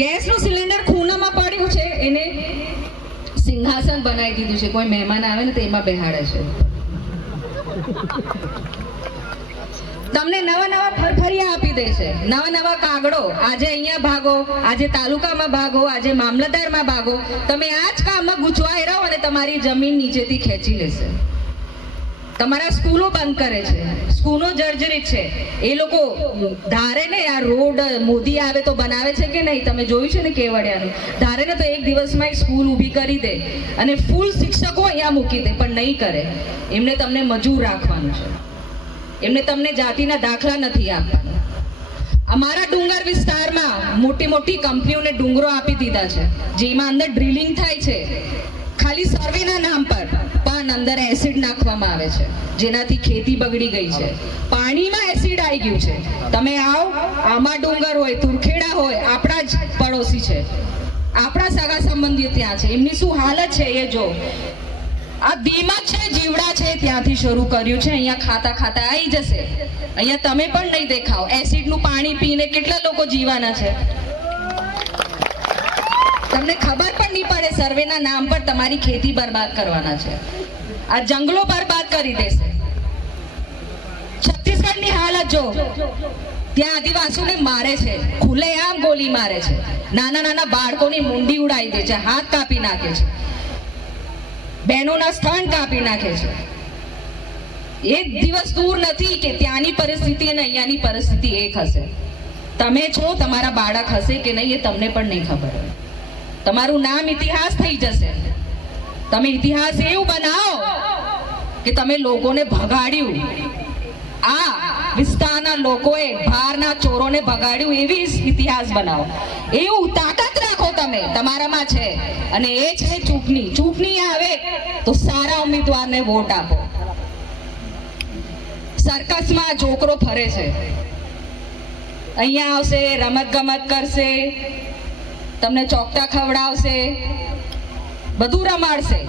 ગેસનું સિલિન્ડર ખૂનામાં પડ્યું છે. એને સિંહાસન બનાવી દીધું છે. કોઈ મહેમાન આવે ને તો એમાં બેહાડે છે. તમને નવા નવા ફરફરિયા આપી દે છે. નવા નવા કાગડો. આજે અહીંયા ભાગો, આજે તાલુકામાં ભાગો, આજે મામલતદારમાં ભાગો. તમે આ જ કામમાં ગૂંચવાઈ રહો અને તમારી જમીન નીચેથી ખેંચી લેશે. તમારા સ્કૂલો બંધ કરે છે. સ્કૂલો જર્જરિત છે. એ લોકો ધારે ને આ રોડ મોદી આવે તો બનાવે છે કે નહીં? તમે જોયું છે ને કેવડિયાનું? ધારે ને તો એક દિવસમાં એક સ્કૂલ ઊભી કરી દે અને ફૂલ શિક્ષકો અહીંયા મૂકી દે, પણ નહીં કરે. એમને તમને મજૂર રાખવાનું છે. એમને તમને જાતિના દાખલા નથી આપવાના. અમારા ડુંગર વિસ્તારમાં મોટી મોટી કંપનીઓને ડુંગરો આપી દીધા છે. જેમાં અંદર ડ્રિલિંગ થાય છે. ખાલી સર્વેના નામ પર. પણ અંદર એસિડ નાખવામાં આવે છે. જેનાથી ખેતી બગડી ગઈ છે. પાણીમાં એસિડ આવી ગયું છે. તમે આવો, આમાં ડુંગર હોય, તુરખેડા હોય, આપણા જ પડોશી છે. આપણા સગા સંબંધીઓ ત્યાં છે. એમની શું હાલત છે એ જો. આ ધીમા છે, જીવડા છે, ત્યાંથી શરૂ કર્યું છે. અહીંયા ખાતા ખાતા આવી જશે. અહીંયા તમે પણ નહીં દેખાવ. એસિડનું પાણી પીને કેટલા લોકો જીવાના છે? તમને ખબર પણ નહીં પડે, સર્વેના નામ પર તમારી ખેતી બરબાદ કરવાના છે. આ જંગલો બરબાદ કરી દેશે. છત્તીસગઢની હાલત જો, ત્યાં આદિવાસીઓને મારે છે, ખુલ્લેઆમ ગોલી મારે છે. નાના નાના બાળકોની મુંડી ઉડાવી દે છે, હાથ કાપી નાખે છે. બહેનોના સ્થાન કાપી નાખે છે. એક દિવસ દૂર નથી કે ત્યાંની પરિસ્થિતિ અને અહીંયાની પરિસ્થિતિ એક હશે. તમે છો, તમારા બાળક હશે કે નહીં એ તમને પણ નહીં ખબર. હોય તમારું નામ ઇતિહાસ થઈ જશે. તમે ઇતિહાસ એવું બનાવો કે તમે લોકોને ભગાડ્યું. આ વિસ્તારના લોકોએ બહારના ચોરોને ભગાડ્યું એવી ઇતિહાસ બનાવો. એવું તાકાત રાખો તમે, તમારામાં છે. અને એ છે ચૂંટણી. ચૂંટણી આવે તો સારા ઉમેદવારને વોટ આપો. સર્કસમાં જોકરો ફરે છે. અહીંયા આવશે રમત ગમત કરશે તમને ચોકટા ખવડાવશે, બધું રમાડશે.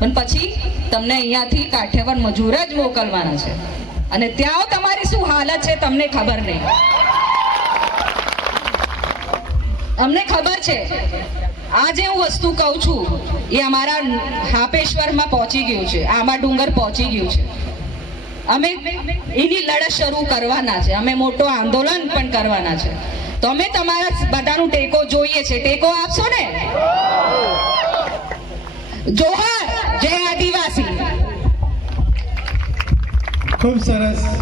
પણ પછી તમને અહીંયાથી કાઠિયાવાડ મજૂર જ મોકલવાના છે. અને ત્યાં તમારી શું હાલત છે તમને ખબર નહીં. અમને ખબર છે, આ જે હું વસ્તુ કહું છું, એ અમારા હાપેશ્વરમાં પહોંચી ગયું છે. આમાં ડુંગર પહોંચી ગયું છે. અમે એની લડત શરૂ કરવાના છે. અમે મોટો આંદોલન પણ કરવાના છે. તો અમે તમારા બધાનું ટેકો જોઈએ છે. ટેકો આપશો ને? જોહર, જય આદિવાસી. ખૂબ સરસ.